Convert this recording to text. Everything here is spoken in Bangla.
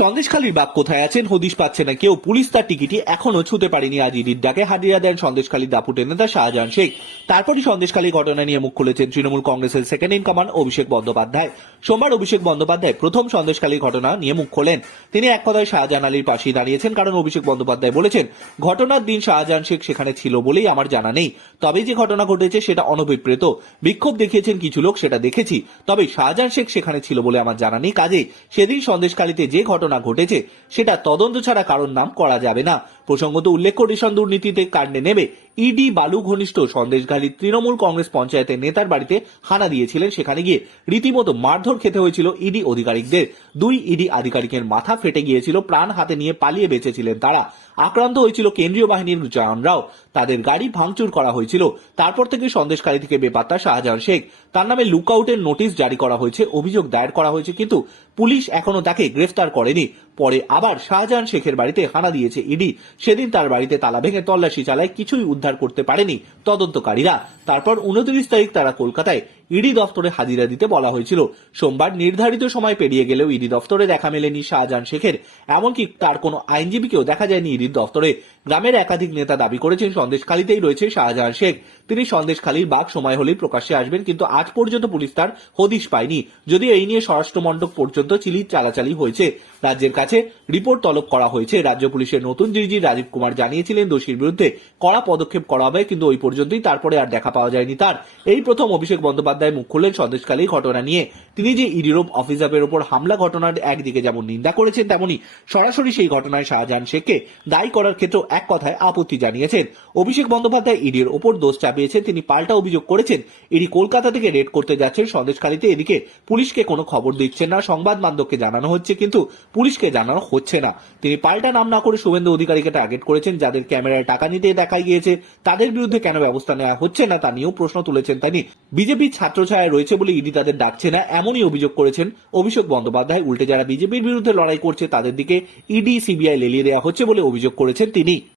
সন্দেশখালীর বাঘ কোথায় আছেন হদিশ পাচ্ছে না কেউ। পুলিশ তার টিকিটি এখনও ছুতে পারেনি আজ ইডির ডাকে হাজিরা দেন সন্দেশখালী দাপুটের নেতা শাহজাহান শেখ। তারপরই সন্দেশখালী ঘটনা নিয়ে মুখ খুলেছেন তৃণমূল কংগ্রেসের second in command Abhishek Bandyopadhyay. সোমবার অভিষেক বন্দ্যোপাধ্যায় প্রথম সন্দেশখালী ঘটনা নিয়ে মুখ খোলেন। তিনি এক কথায় শাহজাহান আলীর পাশেই দাঁড়িয়েছেন কারণ অভিষেক বন্দ্যোপাধ্যায় বলেছেন, ঘটনার দিন শাহজাহান শেখ সেখানে ছিল বলেই আমার জানা নেই। তবে যে ঘটনা ঘটেছে সেটা অনভিপ্রেত। বিক্ষোভ দেখিয়েছেন কিছু লোক, সেটা দেখেছি। তবে শাহজাহান শেখ সেখানে ছিল বলে আমার জানা নেই। কাজে সেদিন সন্দেশখালীতে যে ঘটনা ঘটেছে সেটা তদন্ত ছাড়া কারোর নাম করা যাবে না। প্রসঙ্গত উল্লেখ করে রেশন দুর্নীতিতে কাণ্ডে নেবে ইডি বালু ঘনিষ্ঠ সন্দেশখালী তৃণমূল কংগ্রেস পঞ্চায়েতের নেতার বাড়িতে হানা দিয়েছিলেন। সেখানে গিয়ে রীতিমতো মারধর খেতে হয়েছিল ইডি আধিকারিকদের দুই ইডি আধিকারিকের মাথা ফেটে গিয়েছিল, প্রাণ হাতে নিয়ে পালিয়ে বেঁচেছিলেন তারা। আক্রান্ত হয়েছিল কেন্দ্রীয় বাহিনীর জওয়ানরাও তাদের গাড়ি ভাঙচুর করা হয়েছিল। তারপর থেকে সন্দেশকারী থেকে বেপাত্তা শাহজাহান শেখ। তার নামে লুকআউটের নোটিশ জারি করা হয়েছে, অভিযোগ দায়ের করা হয়েছে, কিন্তু পুলিশ এখনও তাকে গ্রেফতার করেনি। পরে আবার শাহজাহান শেখের বাড়িতে হানা দিয়েছে ইডি। সেদিন তার বাড়িতে তালা ভেঙে তল্লাশি চালায়, কিছুই উদ্ধার করতে পারেনি তদন্তকারীরা। তারপর উনত্রিশ তারিখ তারা কলকাতায় ইডি দফতরে হাজিরা দিতে বলা হয়েছিল। সোমবার নির্ধারিত সময় পেরিয়ে গেলেও ইডি দফতরে দেখা মেলেনি শাহজাহান শেখের। এমনকি তার কোনো আইনজীবীকেও দেখা যায়নি ইডির দফতরে। গ্রামের একাধিক নেতা দাবি করেছেন, সন্দেশখালীতেই রয়েছে শাহজাহান শেখ। তিনি সন্দেশখালীর বাঘ সময় হলেই প্রকাশ্যে আসবেন, কিন্তু আজ পর্যন্ত পুলিশ তার হদিশ পায়নি। যদিও এই নিয়ে স্বরাষ্ট্রমন্ত্রক পর্যন্ত চিলি চালাচালি হয়েছে। রাজ্যের কাছে রিপোর্ট তলব করা হয়েছে। রাজ্য পুলিশের নতুন ডিজি রাজীব কুমার জানিয়েছিলেন, দোষীর বিরুদ্ধে কড়া পদক্ষেপ করা হবে, কিন্তু ওই পর্যন্তই তারপরে আর দেখা পাওয়া যায়নি তার। এই প্রথম অভিষেক বন্দ্যোপাধ্যায় মুখ খুললেন সন্দেশখালী ঘটনা নিয়ে। তিনি যে ইউরোপ অফিসারের উপর হামলা ঘটনার একদিকে যেমন নিন্দা করেছেন, তেমনি সরাসরি সেই ঘটনায় শাহজাহান শেখকে দায়ী করার ক্ষেত্রেও এক কথায় আপত্তি জানিয়েছেন। অভিষেক বন্দ্যোপাধ্যায় ইডির ওপর দোষ চাপিয়েছেন, তিনি পাল্টা অভিযোগ করেছেন, ইডি কলকাতা থেকে রেড করতে যাচ্ছেন সন্দেশখালীতে এদিকে পুলিশকে কোনো খবর দিচ্ছেন না, সংবাদ মাধ্যমকে জানানো হচ্ছে, কিন্তু পুলিশকে জানানো হচ্ছে না। তিনি পাল্টা নাম না করে শুভেন্দু অধিকারীকে টার্গেট করেছেন, যাদের ক্যামেরায় টাকা নিতে দেখা গিয়েছে, তাদের বিরুদ্ধে কেন ব্যবস্থা নেওয়া হচ্ছে না তা নিয়েও প্রশ্ন তুলেছেন তিনি। বিজেপি ছাত্রছায়া রয়েছে বলে ইডি তাদের ডাকছে না, এমনই অভিযোগ করেছেন অভিষেক বন্দ্যোপাধ্যায়। উল্টে যারা বিজেপির বিরুদ্ধে লড়াই করছে, তাদের দিকে ইডি, সিবিআই লেলিয়ে দেওয়া হচ্ছে বলে অভিযোগ করেছেন তিনি।